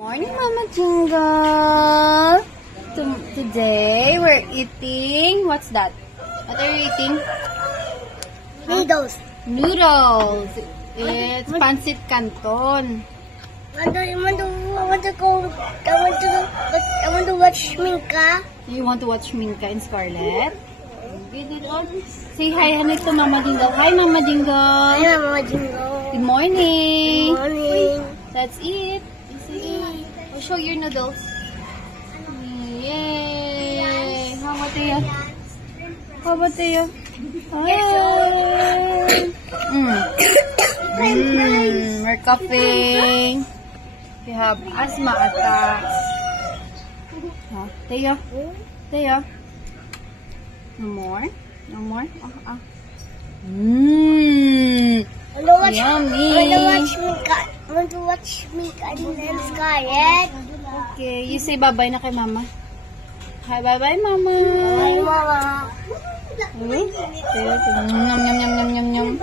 Morning, Mama Jingle. Today we're eating. What's that? What are you eating? Noodles. Noodles. It's pancit canton. I want to watch Minka. You want to watch Minka and Scarlett? Say hi, honey, to Mama Jingle. Hi, Mama Jingle. Hi, Mama Jingle. Good morning. Good morning. Let's eat. I'll show your noodles. Yay! How about you? How about you? We're coughing. We have asthma attacks. Huh? Teo? Teo? No more? No more? Yummy! I want to watch Minka and Scarlett. Okay, you say bye-bye na kay Mama. Hi, bye-bye, Mama. Hi, Mama. Yum, yum, yum, yum, yum, yum.